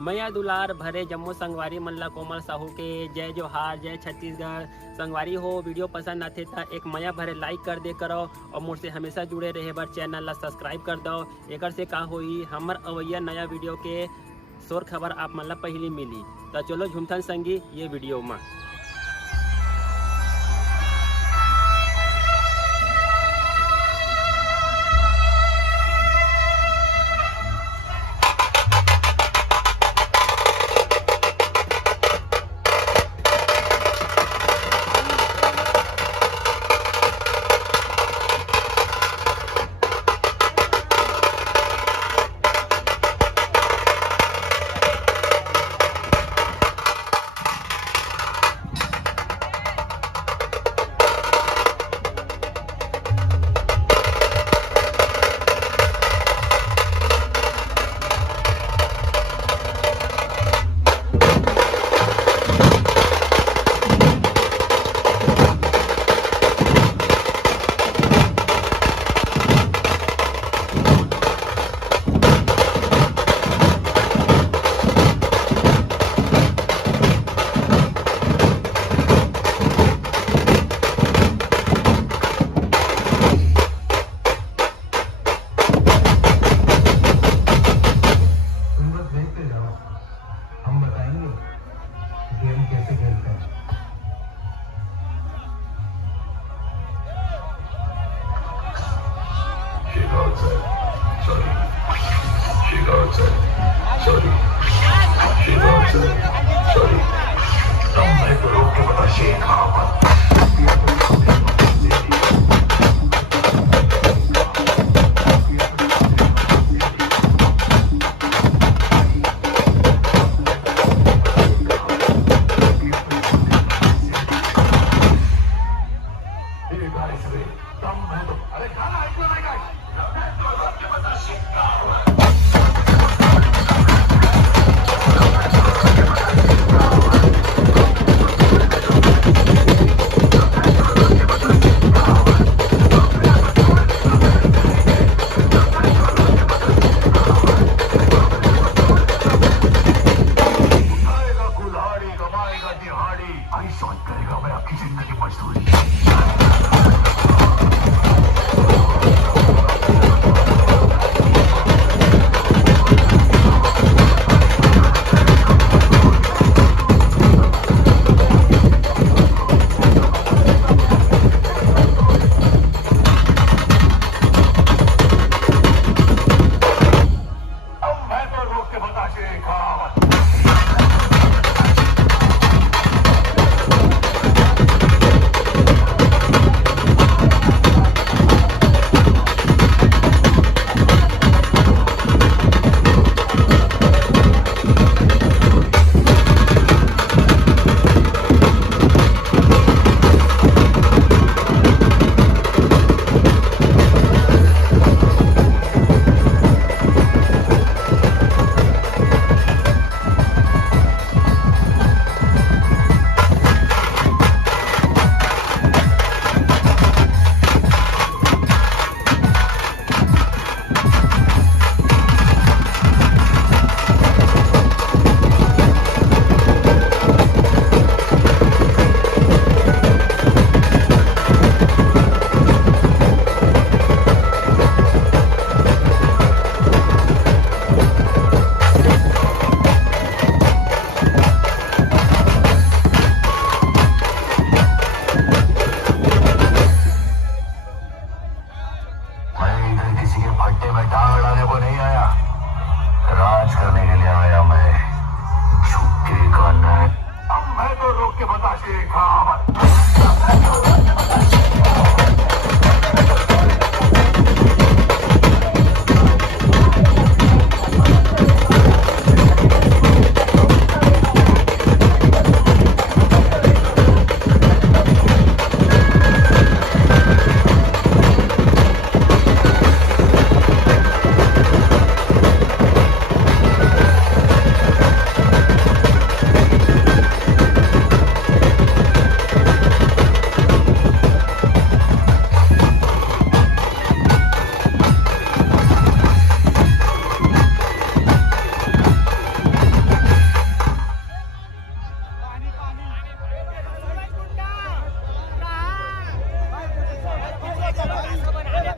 मैया दुलार भरे जम्मू संगवारी मल्ला कोमल साहू के जय जोहार, जय छत्तीसगढ़। संगवारी हो वीडियो पसंद आते था एक मैया भरे लाइक कर दे करो और मुझसे हमेशा जुड़े रहे बर चैनल ला सब्सक्राइब कर दो। एक से का होई हमर अवैया नया वीडियो के शोर खबर आप मन ला पहली मिली। तो चलो झुमथन संगी ये वीडियो में। के बताशे खा